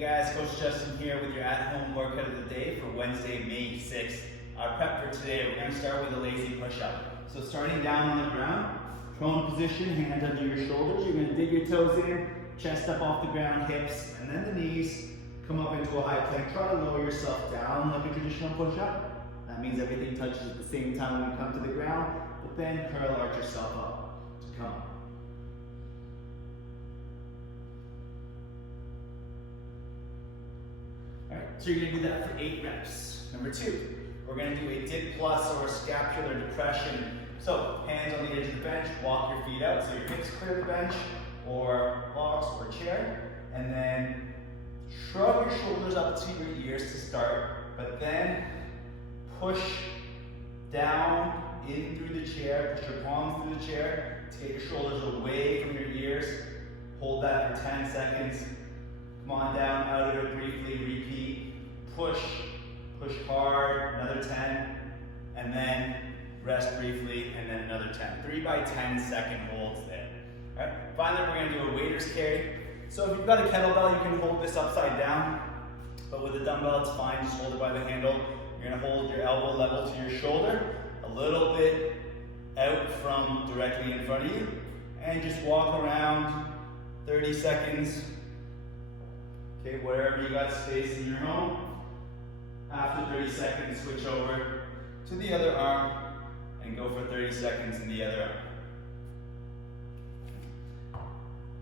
Hey guys, Coach Justin here with your at-home workout of the day for Wednesday, May 6th. Our prep for today, we're going to start with a lazy push-up. So starting down on the ground, prone position, hands under your shoulders. You're going to dig your toes in, chest up off the ground, hips, and then the knees come up into a high plank. Try to lower yourself down like a traditional push-up. That means everything touches at the same time when you come to the ground, but then curl arch yourself up to come up. Alright, so you're going to do that for 8 reps. Number 2, we're going to do a dip plus or a scapular depression. So, hands on the edge of the bench, walk your feet out so your hips clear the bench, or box or chair, and then shrug your shoulders up to your ears to start, but then push down in through the chair, push your palms through the chair, take your shoulders away from your ears, hold that for 10 seconds. Come on down, out of it briefly, repeat, push hard, another 10, and then rest briefly, and then another 10. 3 by 10 second holds there. All right. Finally, we're going to do a waiter's carry. So if you've got a kettlebell, you can hold this upside down, but with a dumbbell, it's fine, just hold it by the handle. You're going to hold your elbow level to your shoulder, a little bit out from directly in front of you, and just walk around 30 seconds. Okay, wherever you got space in your home. After 30 seconds, switch over to the other arm and go for 30 seconds in the other arm.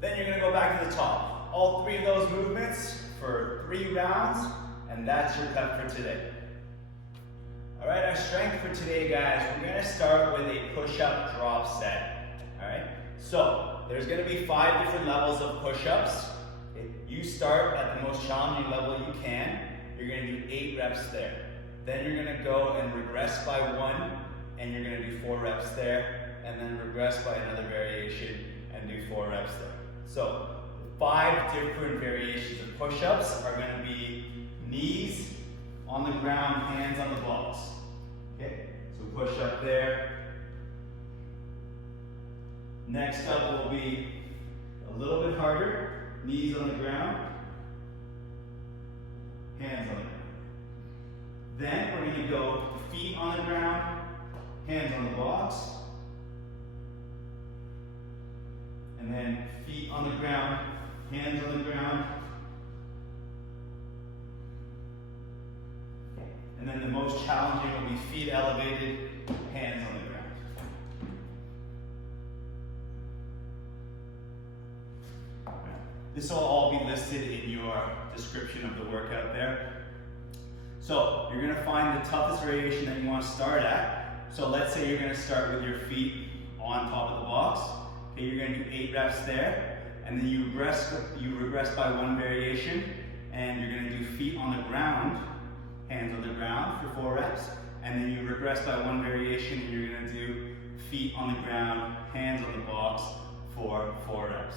Then you're going to go back to the top. All 3 of those movements for 3 rounds, and that's your cut for today. All right, our strength for today, guys, we're going to start with a push-up drop set. All right, so there's going to be 5 different levels of push-ups. You start at the most challenging level you can. You're going to do 8 reps there. Then you're going to go and regress by 1, and you're going to do 4 reps there, and then regress by another variation and do 4 reps there. So 5 different variations of push-ups are going to be knees on the ground, hands on the blocks. Okay, so push up there. Next up will be a little bit harder. Knees on the ground, hands on the ground. Then we're going to go feet on the ground, hands on the blocks, and then feet on the ground, hands on the ground, and then the most challenging will be feet elevated, hands on the ground. This will all be listed in your description of the workout there. So you're going to find the toughest variation that you want to start at. So let's say you're going to start with your feet on top of the box. Okay, you're going to do 8 reps there, and then you regress by 1 variation, and you're going to do feet on the ground, hands on the ground for 4 reps, and then you regress by 1 variation, and you're going to do feet on the ground, hands on the box for 4 reps.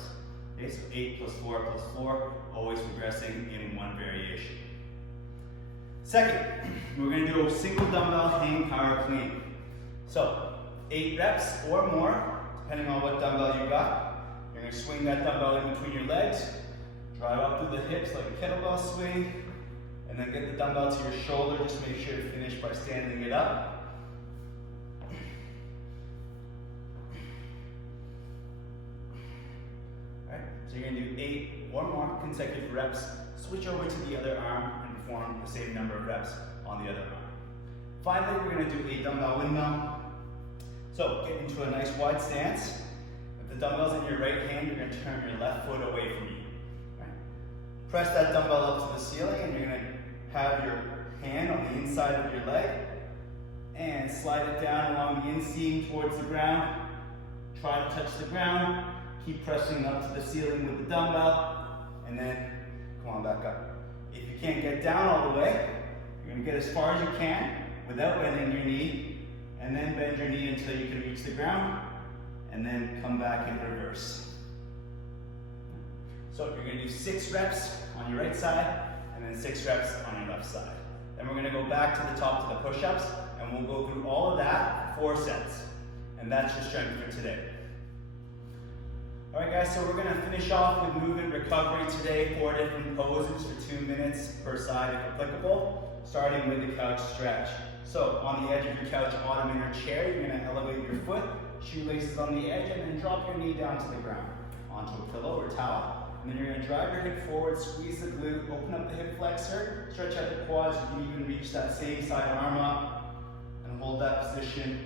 Okay, so 8 plus 4 plus 4, always progressing in 1 variation. Second, we're going to do a single dumbbell hang power clean. So 8 reps or more, depending on what dumbbell you got. You're going to swing that dumbbell in between your legs, drive up through the hips like a kettlebell swing, and then get the dumbbell to your shoulder. Just make sure to finish by standing it up. So you're going to do 8 or more consecutive reps, switch over to the other arm, and perform the same number of reps on the other arm. Finally, we're going to do a dumbbell windmill. So get into a nice wide stance. If the dumbbell's in your right hand, you're going to turn your left foot away from you. Right? Press that dumbbell up to the ceiling, and you're going to have your hand on the inside of your leg, and slide it down along the inseam towards the ground. Try to touch the ground. Keep pressing up to the ceiling with the dumbbell, and then come on back up. If you can't get down all the way, you're going to get as far as you can without bending your knee, and then bend your knee until you can reach the ground, and then come back in reverse. So you're going to do 6 reps on your right side, and then 6 reps on your left side. Then we're going to go back to the top to the push-ups, and we'll go through all of that 4 sets. And that's your strength for today. All right, guys, so we're gonna finish off with movement recovery today, 4 different poses for 2 minutes per side if applicable, starting with the couch stretch. So on the edge of your couch, ottoman or chair, you're gonna elevate your foot, shoelaces on the edge, and then drop your knee down to the ground, onto a pillow or towel. And then you're gonna drive your hip forward, squeeze the glute, open up the hip flexor, stretch out the quads, you can even reach that same side arm up, and hold that position.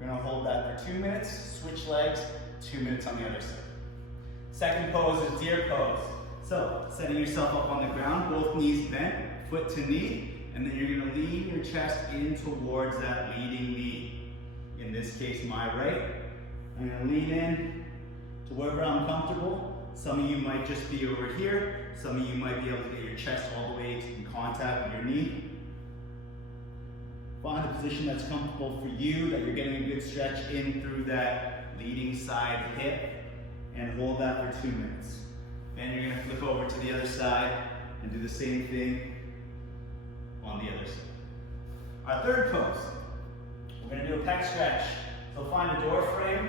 We're gonna hold that for 2 minutes, switch legs, 2 minutes on the other side. Second pose is deer pose. So, setting yourself up on the ground, both knees bent, foot to knee, and then you're gonna lean your chest in towards that leading knee. In this case, my right. I'm gonna lean in to wherever I'm comfortable. Some of you might just be over here. Some of you might be able to get your chest all the way in contact with your knee. Find a position that's comfortable for you, that you're getting a good stretch in through that leading side hip, and hold that for 2 minutes. Then you're gonna flip over to the other side and do the same thing on the other side. Our third pose, we're gonna do a pec stretch. So find a door frame,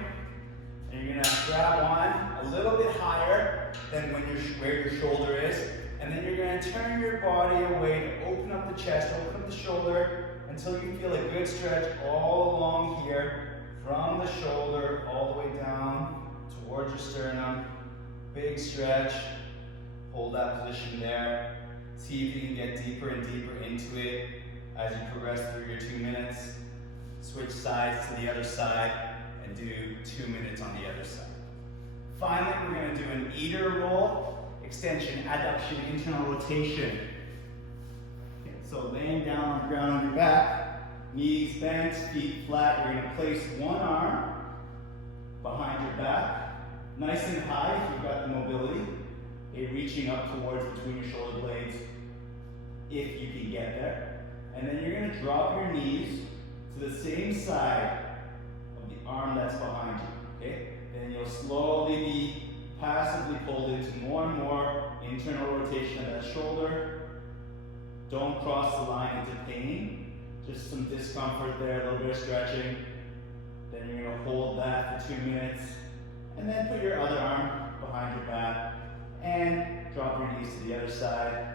and you're gonna grab on a little bit higher than where your shoulder is, and then you're gonna turn your body away to open up the chest, open up the shoulder, until you feel a good stretch all along here, from the shoulder all the way down towards your sternum. Big stretch. Hold that position there. See if you can get deeper and deeper into it as you progress through your 2 minutes. Switch sides to the other side and do 2 minutes on the other side. Finally, we're going to do an eater roll, extension, adduction, internal rotation. So laying down on the ground on your back, knees bent, feet flat. You're going to place one arm behind your back, nice and high if you've got the mobility, reaching up towards between your shoulder blades if you can get there. And then you're going to drop your knees to the same side of the arm that's behind you. Okay? Then you'll slowly be passively pulled into more and more internal rotation of that shoulder. Don't cross the line into pain, just some discomfort there, a little bit of stretching. Then you're going to hold that for 2 minutes, and then put your other arm behind your back and drop your knees to the other side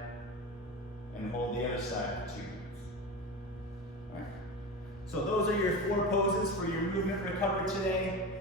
and hold the other side for 2 minutes. All right? So those are your 4 poses for your movement recovery today.